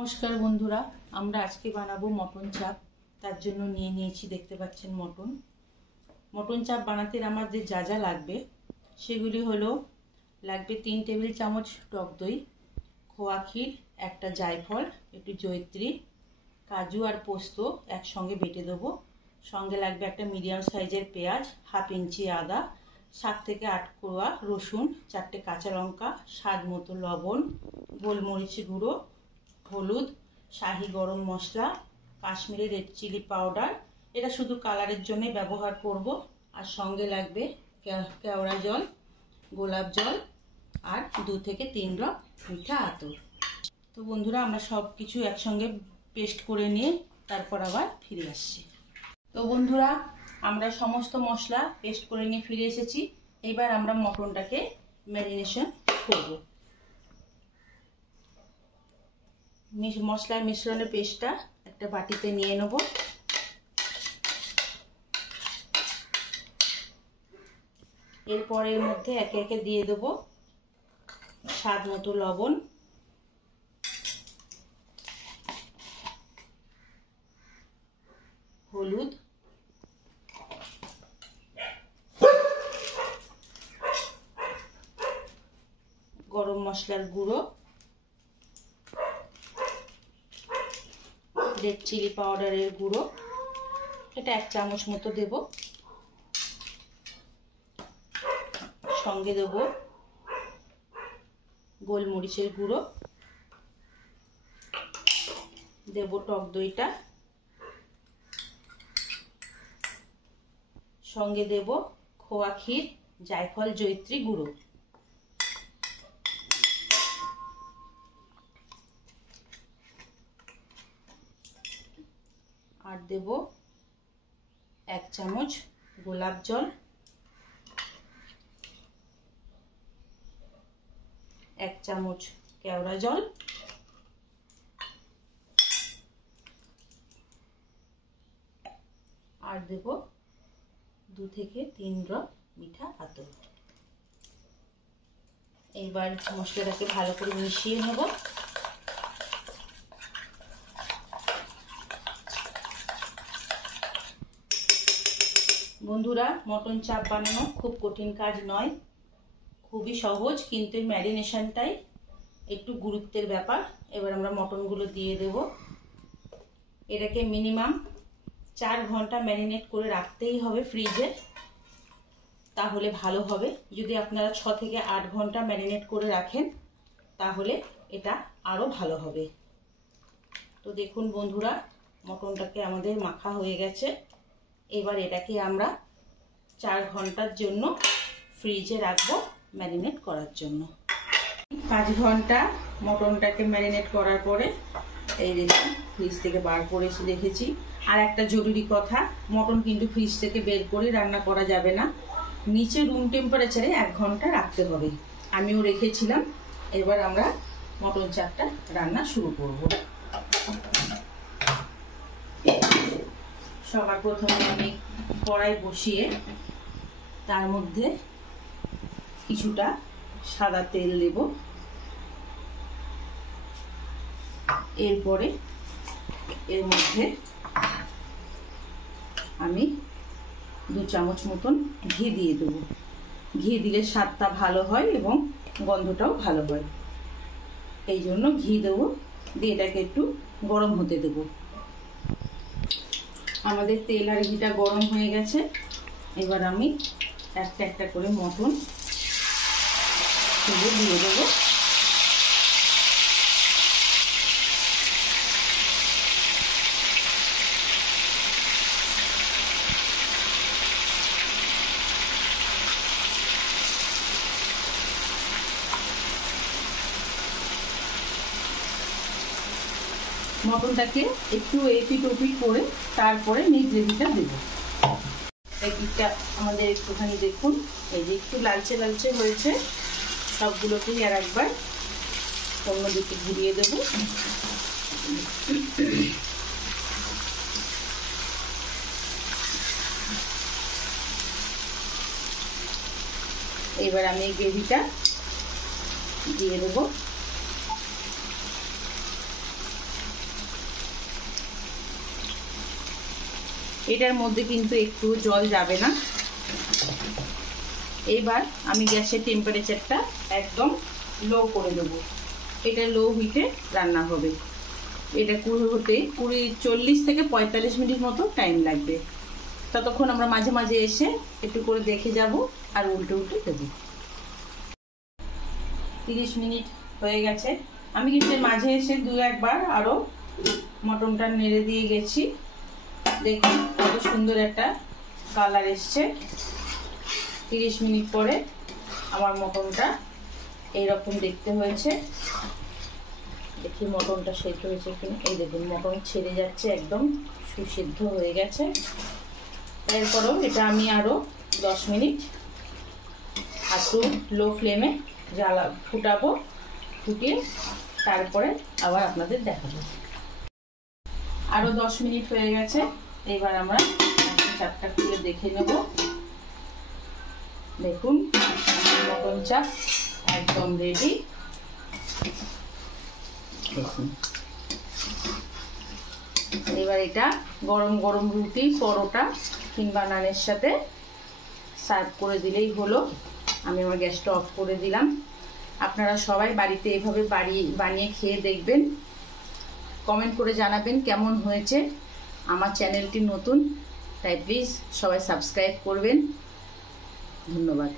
নমস্কার বন্ধুরা, আমরা আজকে বানাবো মটন চাপ। তার জন্য নিয়ে নিয়েছি, দেখতে পাচ্ছেন মটন চাপ বানাতে আমাদের যা যা লাগবে সেগুলি হলো, লাগবে 3 টেবিল চামচ টক দই, খোয়া ক্ষীর, একটা জায়ফল, একটু জয়িত্রী, কাজু আর পোস্ত একসঙ্গে বেটে দেবো। সঙ্গে লাগবে একটা মিডিয়াম সাইজের পেঁয়াজ, হাফ ইঞ্চি আদা, 7 থেকে 8 কোয়া রসুন, 4টে কাঁচা লঙ্কা, স্বাদ মতো লবণ, গোলমরিচ গুঁড়ো, হলুদ, শাহি গরম মশলা, কাশ্মীরি রেড চিলি পাউডার, এটা শুধু কালারের জন্য ব্যবহার করব। আর সঙ্গে লাগবে কেওড়া জল, গোলাপ জল আর 2 থেকে 3 ড্রপ মিঠা আতর। তো বন্ধুরা, আমরা সব কিছু একসঙ্গে পেস্ট করে নিয়ে তারপর আবার ফিরে আসছি। তো বন্ধুরা, আমরা সমস্ত মশলা পেস্ট করে নিয়ে ফিরে এসেছি। এবার আমরা মটনটাকে ম্যারিনেশন করব। মশলার মিশ্রণের পেস্টটা একটা বাটিতে নিয়ে নেব। এরপর এর মধ্যে একে একে দিয়ে দেব স্বাদ মতো লবণ, হলুদ, গরম মশলার গুঁড়ো, রেড চিলি পাউডারের গুঁড়ো, এটা 1 চামচ মতো দেব। সঙ্গে দেব গোলমরিচের গুঁড়ো, দেব টক দইটা, সঙ্গে দেব খোয়া ক্ষীর, জায়ফল, জয়িত্রী গুঁড়ো, আর দেব 1 চামচ গোলাপ জল, 1 চামচ কেওড়া জল, আর দেব 2 থেকে 3 ড্রপ মিঠা আতর। এবার মশলাটাকে ভালো করে মিশিয়ে নেব। বন্ধুরা, মটন চাপ বানানো খুব কঠিন কাজ নয়, খুবই সহজ, কিন্তু এই ম্যারিনেশনটাই একটু গুরুত্বের ব্যাপার। এবার আমরা মটনগুলো দিয়ে দেব। এটাকে মিনিমাম 4 ঘন্টা ম্যারিনেট করে রাখতেই হবে ফ্রিজে, তাহলে ভালো হবে। যদি আপনারা 6 থেকে 8 ঘন্টা ম্যারিনেট করে রাখেন তাহলে এটা আরো ভালো হবে। তো দেখুন বন্ধুরা, মটনটাকে আমাদের মাখা হয়ে গেছে। এবার এটাকে আমরা 4 ঘন্টার জন্য ফ্রিজে রাখবো ম্যারিনেট করার জন্য। 5 ঘন্টা মটনটাকে ম্যারিনেট করার পরে এই দেখুন ফ্রিজ থেকে বার করে এসে দেখেছি। আর একটা জরুরি কথা, মটন কিন্তু ফ্রিজ থেকে বের করে রান্না করা যাবে না, নিচে রুম টেম্পারেচারে 1 ঘন্টা রাখতে হবে। আমিও রেখেছিলাম। এবার আমরা মটন চাপটা রান্না শুরু করব। সবার প্রথমে আমি কড়াই বসিয়ে তার মধ্যে কিছুটা সাদা তেল দেব। এরপরে এর মধ্যে আমি 2 চামচ মতন ঘি দিয়ে দেব। ঘি দিলে স্বাদটা ভালো হয় এবং গন্ধটাও ভালো হয়, এই জন্য ঘি দেবো। দিয়ে এটাকে একটু গরম হতে দেব। আমাদের তেল আর ঘিটা গরম হয়ে গেছে। এবার আমি একটা একটা করে মটন দিয়ে দেবো। মটনটাকে একটু এপিট ওপিট করে তারপরে এই গ্রেভিটা দেবো। এই দিকটা আমাদের একটুখানি দেখুন, এই যে একটু লালচে লালচে হয়েছে। সবগুলোকেই আর একবার অন্যদিকে ঘুরিয়ে দেব। এবার আমি এই গ্রেভিটা দিয়ে দেবো। এটার মধ্যে কিন্তু একটু জল যাবে না। এবার আমি গ্যাসের টেম্পারেচারটা একদম লো করে দেবো। এটা লো হিটে রান্না হবে। এটা হতে 40 থেকে 45 মিনিট মতো টাইম লাগবে। ততক্ষণ আমরা মাঝে মাঝে এসে একটু করে দেখে যাব আর উল্টে উল্টে দেবো। 30 মিনিট হয়ে গেছে। আমি কিন্তু মাঝে এসে 2-1 বার আরও মটনটা নেড়ে দিয়ে গেছি। দেখুন কত সুন্দর একটা কালার এসছে। 30 মিনিট পরে আমার মটনটা এইরকম দেখতে হয়েছে। দেখি মটনটা সেদ্ধ হয়েছে কিনা। এই দেখুন মটন ছেড়ে যাচ্ছে, একদম সুসিদ্ধ হয়ে গেছে। এরপরেও এটা আমি আরও 10 মিনিট একটু লো ফ্লেমে ফুটাবো। ফুটিয়ে তারপরে আবার আপনাদের দেখাবো। আরও 10 মিনিট হয়ে গেছে। এবার আমরা চাপটা খুলে দেখে নেব। দেখুন মটন চাপ একদম রেডি। দেখুন এবার এটা গরম গরম রুটি, পরোটা কিংবা নানের সাথে সার্ভ করে দিলেই হলো। আমি আমার গ্যাসটা অফ করে দিলাম। আপনারা সবাই বাড়িতে এভাবে বানিয়ে খেয়ে দেখবেন। কমেন্ট করে জানাবেন কেমন হয়েছে। আমার চ্যানেলটি নতুন, তাই প্লিজ সবাই সাবস্ক্রাইব করবেন। ধন্যবাদ।